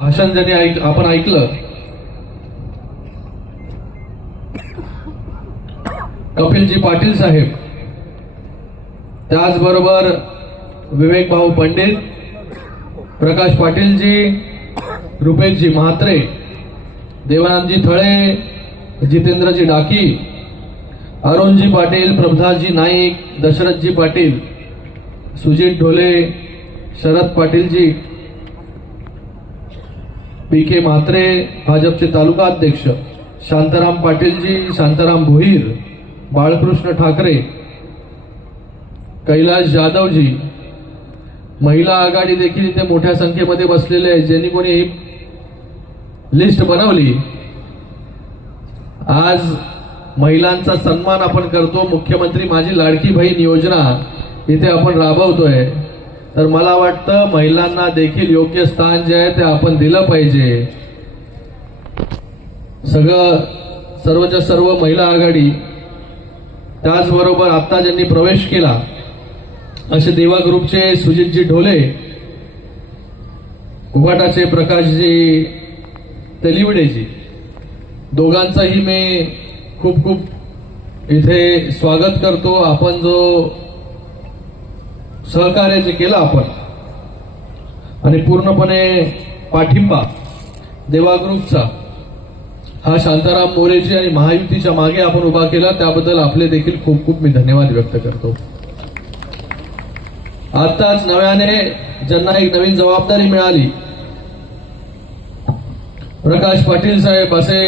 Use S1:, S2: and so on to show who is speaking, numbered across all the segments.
S1: भाषण ज्याने ऐक आपण ऐकलं. कपिलजी पाटील साहेब. त्याचबरोबर विवेक भाऊ पंडित प्रकाश पाटीलजी रुपेशजी म्हात्रे देवानंदजी थळे जितेंद्रजी डाकी अरुणजी पाटील प्रभदासजी नाईक दशरथजी पाटील सुजित ढोले शरद पाटीलजी पी के म्हात्रे भाजपचे तालुका अध्यक्ष शांताराम पाटीलजी शांताराम भोईर बाळकृष्ण ठाकरे कैलाश जाधवजी महिला आघाडी देखील इथे मोठ्या संख्येमध्ये बसलेले आहे ज्यांनी कोणी ही लिस्ट बनवली. आज महिलांचा सन्मान आपण करतो. मुख्यमंत्री माझी लाडकी बहीण योजना इथे आपण राबवतोय. तर मला वाटतं महिलांना देखील योग्य स्थान जे आहे ते आपण दिलं पाहिजे. सगळं सर्वच्या सर्व महिला आघाडी त्याचबरोबर आत्ता ज्यांनी प्रवेश केला असे देवा ग्रुपचे सुजितजी ढोले उभाटाचे प्रकाशजी तेलिवडेजी दोघांचाही मी खूप खूप इथे स्वागत करतो. आपण जो सहकार्य जे केलं आपण आणि पूर्णपणे पाठिंबा देवा ग्रुपचा हा शांताराम मोरेजी आणि महायुतीच्या मागे आपण उभा केला त्याबद्दल आपले देखील खूप खूप मी धन्यवाद व्यक्त करतो. आताच नव्याने ज्यांना एक नवीन जबाबदारी मिळाली प्रकाश पाटील साहेब असे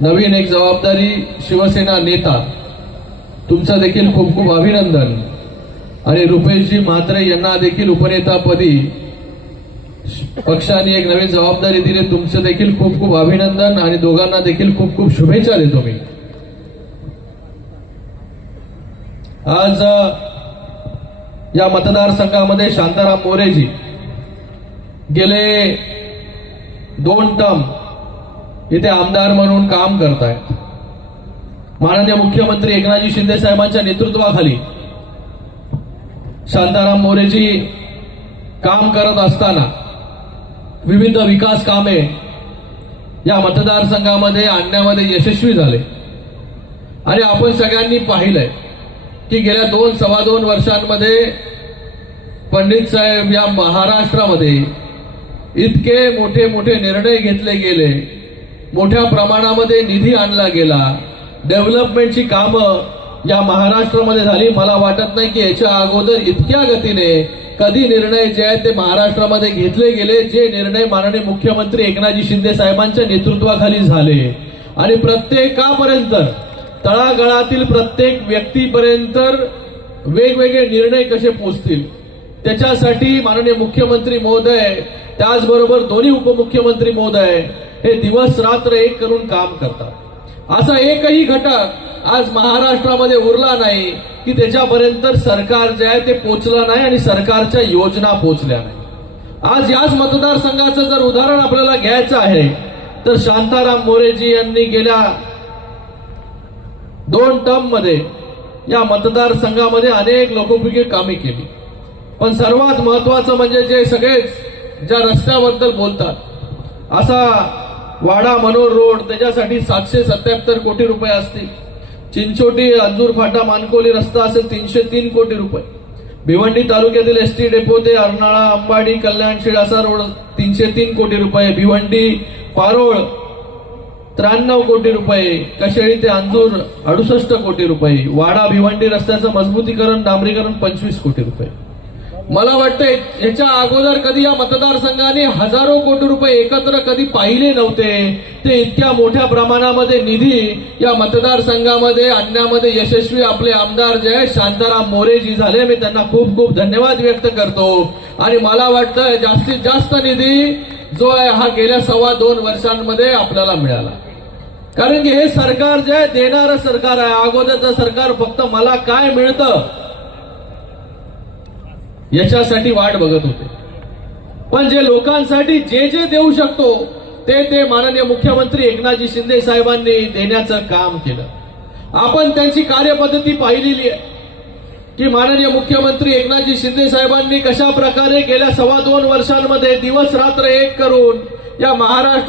S1: नवीन एक जबाबदारी शिवसेना नेता तुमचं देखील खूप खूप अभिनंदन. आणि रुपेशजी म्हात्रे यांना देखील उपनेतापदी पक्षाने एक नवीन जबाबदारी दिली. तुमचं देखील खूप खूप अभिनंदन आणि दोघांना देखील खूप खूप शुभेच्छा देतो मी. आज या मतदारसंघामध्ये शांताराम मोरेजी गेले दोन टर्म इथे आमदार म्हणून काम करतायत. माननीय मुख्यमंत्री एकनाथजी शिंदे साहेबांच्या नेतृत्वाखाली शांताराम मोरेजी काम करत असताना विविध विकास कामे या मतदारसंघामध्ये आणण्यामध्ये यशस्वी झाले. आणि आपण सगळ्यांनी पाहिलंय की गेल्या दोन सव्वा दोन वर्षांमध्ये पंडित साहेब या महाराष्ट्रामध्ये इतके मोठे मोठे निर्णय घेतले गेले मोठ्या प्रमाणामध्ये निधी आणला गेला डेव्हलपमेंटची कामं या महाराष्ट्रामध्ये झाली. मला वाटत नाही की याच्या अगोदर इतक्या गतीने कधी निर्णय जे आहेत ते महाराष्ट्रामध्ये घेतले गेले जे निर्णय माननीय मुख्यमंत्री एकनाथजी शिंदे साहेबांच्या नेतृत्वाखाली झाले. आणि प्रत्येकापर्यंत तळागाळातील प्रत्येक व्यक्तीपर्यंत वेगवेगळे निर्णय कसे पोचतील? त्याच्यासाठी माननीय मुख्यमंत्री महोदय त्याचबरोबर दोन्ही उपमुख्यमंत्री महोदय हे दिवस रात्र एक करून काम करतात. असा एकही घटक आज महाराष्ट्रामध्ये उरला नाही की त्याच्यापर्यंत सरकार जे आहे ते पोचलं नाही आणि सरकारच्या योजना पोचल्या नाही. आज याच मतदारसंघाचं जर उदाहरण आपल्याला घ्यायचं आहे तर शांताराम मोरेजी यांनी गेल्या दोन टर्ममध्ये या मतदारसंघामध्ये अनेक लोकोपयोगी कामे केली. पण सर्वात महत्वाचं म्हणजे जे सगळेच ज्या रस्त्याबद्दल बोलतात असा वाडा मनोर रोड त्याच्यासाठी सातशे सत्याहत्तर कोटी रुपये असतील. चिंचोटी अंजूर फाटा मानकोली रस्ता असेल तीनशे तीन कोटी रुपये. भिवंडी तालुक्यातील एस टी डेपो ते अर्नाळा अंबाडी कल्याणशीड असा रोड तीनशे तीन कोटी रुपये. भिवंडी पारोळ त्र्याण्णव कोटी रुपये. कशेळी ते अंजूर अडुसष्ट कोटी रुपये. वाडा भिवंडी रस्त्याचं मजबूतीकरण डांबरीकरण पंचवीस कोटी रुपये. मला वाटतंय याच्या अगोदर कधी या मतदारसंघाने हजारो कोटी रुपये एकत्र कधी पाहिले नव्हते. ते इतक्या मोठ्या प्रमाणामध्ये निधी या मतदारसंघामध्ये आणण्यामध्ये यशस्वी आपले आमदार जे आहे शांताराम मोरेजी झाले. मी त्यांना खूप खूप धन्यवाद व्यक्त करतो. आणि मला वाटतं जास्तीत जास्त निधी जो आहे हा गेल्या सव्वा दोन वर्षांमध्ये आपल्याला मिळाला. कारण की हे सरकार जे आहे देणारं सरकार आहे. अगोदरचं सरकार फक्त मला काय मिळतं याच्यासाठी वाट बघत होते. पण जे लोकांसाठी जे जे देऊ शकतो ते ते माननीय मुख्यमंत्री एकनाथजी शिंदे साहेबांनी देण्याचं काम केलं. आपण त्यांची कार्यपद्धती पाहिलेली आहे. की माननीय मुख्यमंत्री एकनाथजी शिंदे साहेबांनी कशा प्रकारे गेल्या सव्वा दोन वर्षांमध्ये दिवस रात्र एक करून या महाराष्ट्र